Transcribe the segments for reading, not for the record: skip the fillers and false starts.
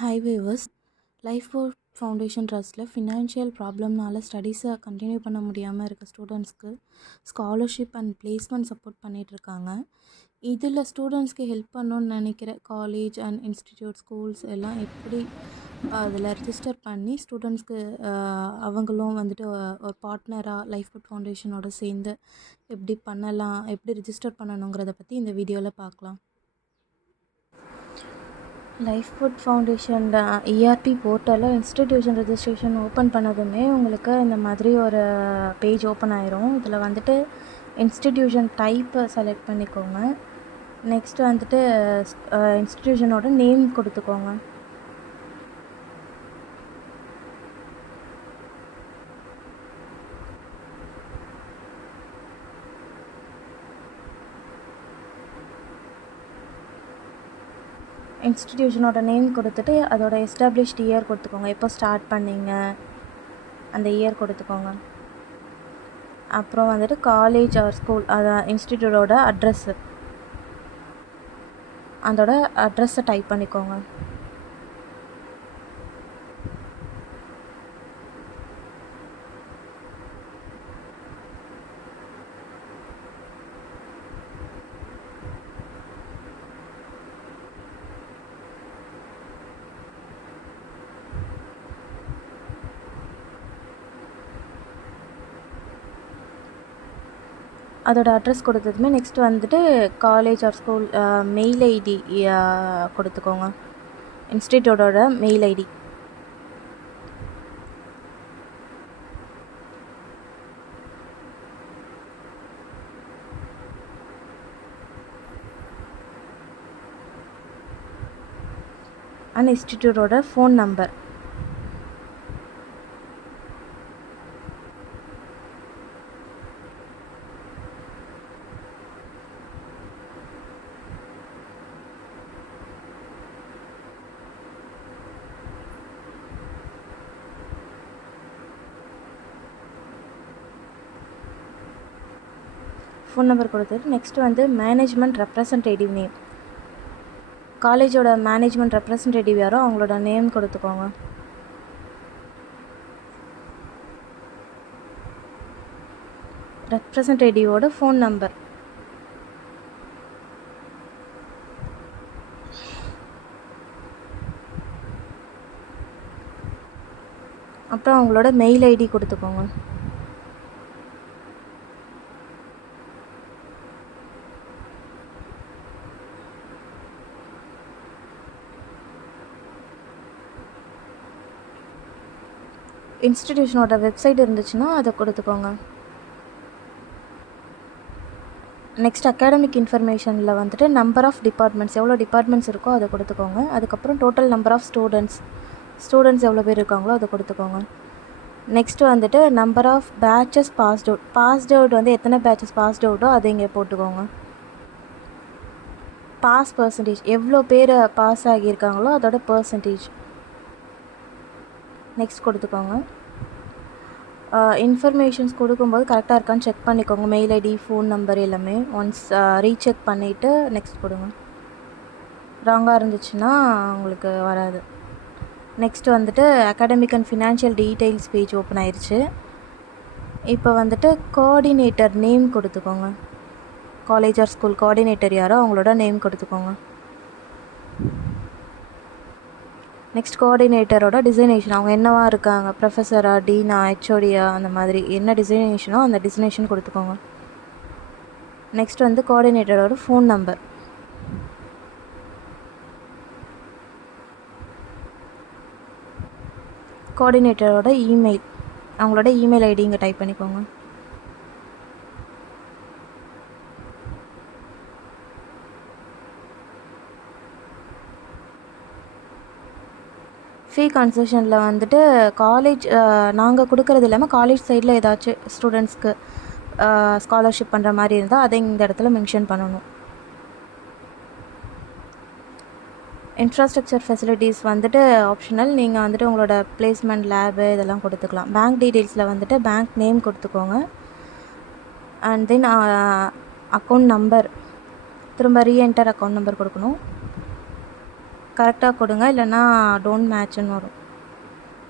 High viewers. Life போர் foundation ட்ரஸ்ட்டில் financial ப்ராப்ளம்னால ஸ்டடீஸை continue பண்ண முடியாமல் இருக்க ஸ்டூடெண்ட்ஸ்க்கு ஸ்காலர்ஷிப் அண்ட் பிளேஸ்மெண்ட் சப்போர்ட் பண்ணிகிட்ருக்காங்க. இதில் ஸ்டூடெண்ட்ஸ்க்கு ஹெல்ப் பண்ணணுன்னு நினைக்கிற காலேஜ் அண்ட் இன்ஸ்டிடியூட் ஸ்கூல்ஸ் எல்லாம் எப்படி அதில் ரிஜிஸ்டர் பண்ணி ஸ்டூடெண்ட்ஸ்க்கு அவங்களும் வந்துட்டு ஒரு பார்ட்னராக லைஃப் போர் ஃபவுண்டேஷனோட சேர்ந்து எப்படி பண்ணலாம், எப்படி ரிஜிஸ்டர் பண்ணணுங்கிறத பற்றி இந்த வீடியோவில் பார்க்கலாம். லைஃப் ஃபுட் ஃபவுண்டேஷன் இஆர்பி போர்ட்டலில் இன்ஸ்டிடியூஷன் ரெஜிஸ்ட்ரேஷன் ஓப்பன் பண்ணதுமே உங்களுக்கு இந்த மாதிரி ஒரு பேஜ் ஓப்பன் ஆயிரும். இதில் வந்துட்டு இன்ஸ்டிடியூஷன் டைப்பை செலக்ட் பண்ணிக்கோங்க. நெக்ஸ்ட் வந்துட்டு இன்ஸ்டிடியூஷனோட நேம் கொடுத்துக்கோங்க. இன்ஸ்டிடியூஷனோட நேம் கொடுத்துட்டு அதோட எஸ்டாப்ளிஷ்ட் இயர் கொடுத்துக்கோங்க. எப்போ ஸ்டார்ட் பண்ணிங்க அந்த இயர் கொடுத்துக்கோங்க. அப்புறம் வந்துட்டு காலேஜ் ஆர் ஸ்கூல் அதான் இன்ஸ்டிடியூட்டோட அட்ரஸ்ஸு, அதோட அட்ரஸை டைப் பண்ணிக்கோங்க. அதோட அட்ரஸ் கொடுத்ததுமே நெக்ஸ்ட் வந்துட்டு college or school mail ID கொடுத்துக்கோங்க. இன்ஸ்டிடியூட்டோட மெயில் ஐடி. அண்ட் இன்ஸ்டிடியூட்டோட ஃபோன் நம்பர். ஃபோன் நம்பர் கொடுத்துட்டு நெக்ஸ்ட் வந்து மேனேஜ்மெண்ட் ரெப்ரசன்டேட்டிவ் நேம். காலேஜோட மேனேஜ்மெண்ட் ரெப்ரசன்டேட்டிவ் யாரோ அவங்களோட நேம் கொடுத்துக்கோங்க. ரெப்ரசன்டேட்டிவோட ஃபோன் நம்பர். அப்புறம் அவங்களோட மெயில் ஐடி கொடுத்துக்கோங்க. இன்ஸ்டிடியூஷனோட வெப்சைட் இருந்துச்சுன்னா அதை கொடுத்துக்கோங்க. நெக்ஸ்ட் அகாடமிக் இன்ஃபர்மேஷனில் வந்துட்டு நம்பர் ஆஃப் டிபார்ட்மெண்ட்ஸ், எவ்வளோ டிபார்ட்மெண்ட்ஸ் இருக்கோ அதை கொடுத்துக்கோங்க. அதுக்கப்புறம் டோட்டல் நம்பர் ஆஃப் ஸ்டூடெண்ட்ஸ் எவ்வளோ பேர் இருக்காங்களோ அதை கொடுத்துக்கோங்க. நெக்ஸ்ட் வந்துட்டு number of batches passed out வந்து எத்தனை பேட்சஸ் பாஸ்ட் அவுட்டோ அதை இங்கே போட்டுக்கோங்க. பாஸ் பர்சன்டேஜ், எவ்வளோ பேர் பாஸ் ஆகியிருக்காங்களோ அதோட பர்சன்டேஜ் நெக்ஸ்ட் கொடுத்துக்கோங்க. இன்ஃபர்மேஷன்ஸ் கொடுக்கும்போது கரெக்டாக இருக்கான்னு செக் பண்ணிக்கோங்க. மெயில் ஐடி, ஃபோன் நம்பர் எல்லாமே ஒன்ஸ் ரீசெக் பண்ணிவிட்டு நெக்ஸ்ட் கொடுங்க. ராங்காக இருந்துச்சுன்னா உங்களுக்கு வராது. நெக்ஸ்ட் வந்துட்டு academic and financial details page open ஆயிடுச்சு. இப்போ வந்துட்டு கோஆர்டினேட்டர் நேம் கொடுத்துக்கோங்க. காலேஜ் ஆர் ஸ்கூல் கோஆர்டினேட்டர் யாரோ அவங்களோட நேம் கொடுத்துக்கோங்க. நெக்ஸ்ட் கோஆர்டினேட்டரோட டிசைனேஷன், அவங்க என்னவா இருக்காங்க, ப்ரொஃபஸரா, டீனா, ஹெச்ஓடியா, அந்த மாதிரி என்ன டிசைனேஷனோ அந்த டிசைனேஷன் கொடுத்துக்கோங்க. நெக்ஸ்ட் வந்து கோஆர்டினேட்டரோட ஃபோன் நம்பர். கோஆர்டினேட்டரோட இமெயில், அவங்களோட இமெயில் ஐடி இங்கே டைப் பண்ணிக்கோங்க. ஃபீ கன்செஷனில் வந்துட்டு காலேஜ் நாங்கள் கொடுக்குறது இல்லாமல் காலேஜ் சைடில் ஏதாச்சும் ஸ்டூடெண்ட்ஸ்க்கு ஸ்காலர்ஷிப் பண்ணுற மாதிரி இருந்தால் அதை இந்த இடத்துல மென்ஷன் பண்ணணும். இன்ஃப்ராஸ்ட்ரக்சர் ஃபெசிலிட்டிஸ் வந்துட்டு ஆப்ஷனல். நீங்கள் வந்துட்டு உங்களோட பிளேஸ்மெண்ட், லேபு இதெல்லாம் கொடுத்துக்கலாம். பேங்க் டீட்டெயில்ஸில் வந்துட்டு பேங்க் நேம் கொடுத்துக்கோங்க. அண்ட் தென் அக்கௌண்ட் நம்பர், திரும்ப ரீஎன்டர் அக்கௌண்ட் நம்பர் கொடுக்கணும். கரெக்டாக கொடுங்க, இல்லைன்னா டோன்ட் மேட்ச்னு வரும்.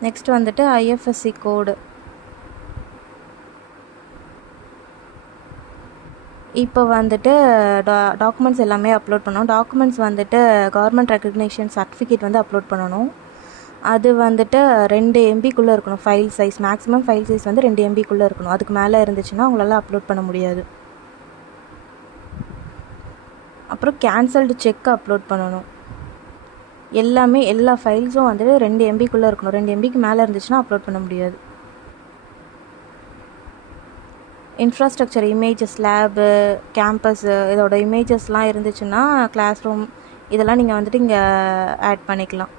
நெக்ஸ்ட் வந்துட்டு ஐஎஃப்எஸ்சி கோடு. இப்போ வந்துட்டு டாக்குமெண்ட்ஸ் எல்லாமே அப்லோட் பண்ணணும். டாக்குமெண்ட்ஸ் வந்துட்டு கவர்மெண்ட் ரெக்கக்னிஷன் சர்டிஃபிகேட் வந்து அப்லோட் பண்ணணும். அது வந்துட்டு 2 MBக்குள்ளே இருக்கணும். File size maximum file size வந்து 2 MBக்குள்ளே இருக்கணும். அதுக்கு மேலே இருந்துச்சுன்னா உங்களால் அப்லோட் பண்ண முடியாது. அப்புறம் கேன்சல்டு செக் அப்லோட் பண்ணணும். எல்லா ஃபைல்ஸும் வந்துட்டு 2 MBக்குள்ளே இருக்கணும். 2 MBக்கு மேலே இருந்துச்சுன்னா அப்லோட் பண்ண முடியாது. இன்ஃப்ராஸ்ட்ரக்சர் இமேஜஸ், லேபு, கேம்பஸ்ஸு இதோட இமேஜஸ்லாம் இருந்துச்சுன்னா கிளாஸ் ரூம் இதெல்லாம் நீங்கள் வந்துட்டு இங்கே ஆட் பண்ணிக்கலாம்.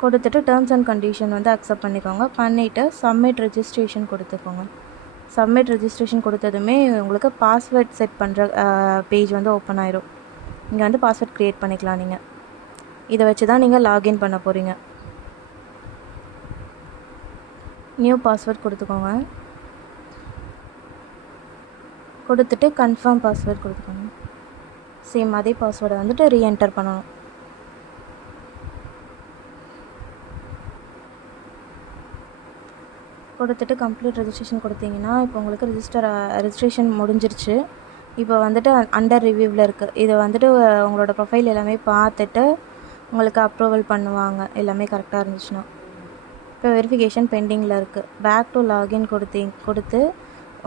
கொடுத்துட்டு டேர்ம்ஸ் அண்ட் கண்டிஷன் வந்து அக்செப்ட் பண்ணிக்கோங்க. பண்ணிவிட்டு சப்மிட் ரெஜிஸ்ட்ரேஷன் கொடுத்துக்கோங்க. சப்மிட் ரெஜிஸ்ட்ரேஷன் கொடுத்ததுமே உங்களுக்கு பாஸ்வேர்ட் செட் பண்ணுற பேஜ் வந்து ஓப்பன் ஆயிரும். இங்கே வந்து பாஸ்வேர்ட் க்ரியேட் பண்ணிக்கலாம். நீங்கள் இதை வச்சு தான் நீங்கள் லாகின் பண்ண போகிறீங்க. நியூ பாஸ்வேர்ட் கொடுத்துக்கோங்க. கொடுத்துட்டு கன்ஃபார்ம் பாஸ்வேர்ட் கொடுத்துக்கோங்க. சேம் அதே பாஸ்வேர்டை வந்துட்டு ரீஎன்டர் பண்ணணும். கொடுத்துட்டு கம்ப்ளீட் ரெஜிஸ்ட்ரேஷன் கொடுத்தீங்கன்னா இப்போ உங்களுக்கு ரெஜிஸ்ட்ரேஷன் முடிஞ்சிருச்சு. இப்போ வந்துட்டு அண்டர் ரிவ்யூவில் இருக்குது. இதை வந்துட்டு உங்களோட ப்ரொஃபைல் எல்லாமே பார்த்துட்டு உங்களுக்கு அப்ரூவல் பண்ணுவாங்க, எல்லாமே கரெக்டாக இருந்துச்சுன்னா. இப்போ வெரிஃபிகேஷன் பெண்டிங்கில் இருக்குது. பேக் டு லாகின் கொடுத்து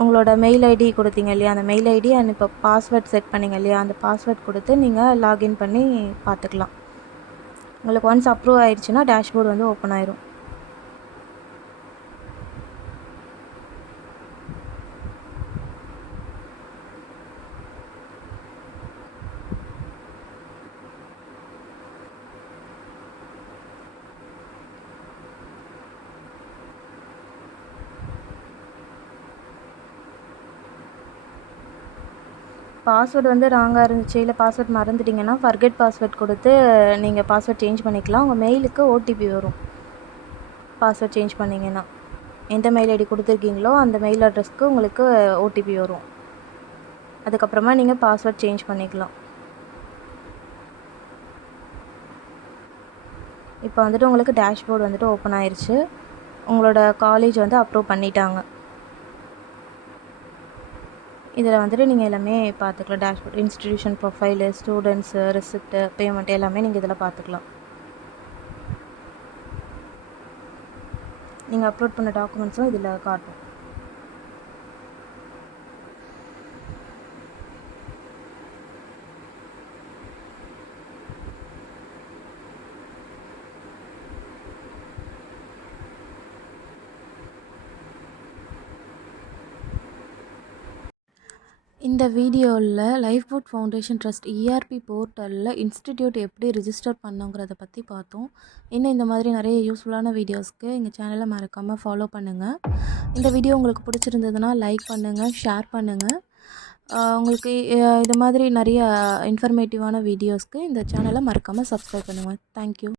உங்களோட மெயில் ஐடி கொடுத்தீங்க இல்லையா, அந்த மெயில் ஐடி அண்ட் இப்போ பாஸ்வேர்ட் செட் பண்ணிங்க இல்லையா, அந்த பாஸ்வேர்ட் கொடுத்து நீங்கள் லாகின் பண்ணி பார்த்துக்கலாம். உங்களுக்கு ஒன்ஸ் அப்ரூவ் ஆயிடுச்சுன்னா டேஷ்போர்டு வந்து ஓப்பன் ஆயிரும். பாஸ்வேர்டு வந்து ராங்காக இருந்துச்சு, இல்லை பாஸ்வேர்ட் மறந்துட்டிங்கன்னா ஃபர்கெட் பாஸ்வேர்ட் கொடுத்து நீங்கள் பாஸ்வேர்ட் சேஞ்ச் பண்ணிக்கலாம். உங்கள் மெயிலுக்கு ஓடிபி வரும். பாஸ்வேர்ட் சேஞ்ச் பண்ணிங்கன்னா எந்த மெயில் ஐடி கொடுத்துருக்கீங்களோ அந்த மெயில் அட்ரஸ்க்கு உங்களுக்கு ஓடிபி வரும். அதுக்கப்புறமா நீங்கள் பாஸ்வேர்ட் சேஞ்ச் பண்ணிக்கலாம். இப்போ வந்துட்டு உங்களுக்கு டேஷ்போர்டு வந்துட்டு ஓப்பன் ஆயிடுச்சு. உங்களோட காலேஜ் வந்து அப்ரூவ் பண்ணிட்டாங்க. இதில் வந்துட்டு நீங்கள் எல்லாமே பார்த்துக்கலாம். Dashboard, institution profile, students, receipt, payment எல்லாமே நீங்கள் இதில் பார்த்துக்கலாம். நீங்கள் அப்லோட் பண்ண டாக்குமெண்ட்ஸும் இதில் காட்டும். இந்த வீடியோவில் life boat foundation trust ERP போர்ட்டலில் இன்ஸ்டிடியூட் எப்படி ரிஜிஸ்டர் பண்ணோங்கிறத பற்றி பார்த்தோம். இன்னும் இந்த மாதிரி நிறைய யூஸ்ஃபுல்லான வீடியோஸ்க்கு எங்கள் சேனலை மறக்காமல் ஃபாலோ பண்ணுங்கள். இந்த வீடியோ உங்களுக்கு பிடிச்சிருந்ததுன்னா லைக் பண்ணுங்கள், ஷேர் பண்ணுங்கள். உங்களுக்கு இது மாதிரி நிறைய இன்ஃபர்மேட்டிவான வீடியோஸ்க்கு இந்த சேனலை மறக்காமல் சப்ஸ்கிரைப் பண்ணுங்கள். தேங்க்யூ.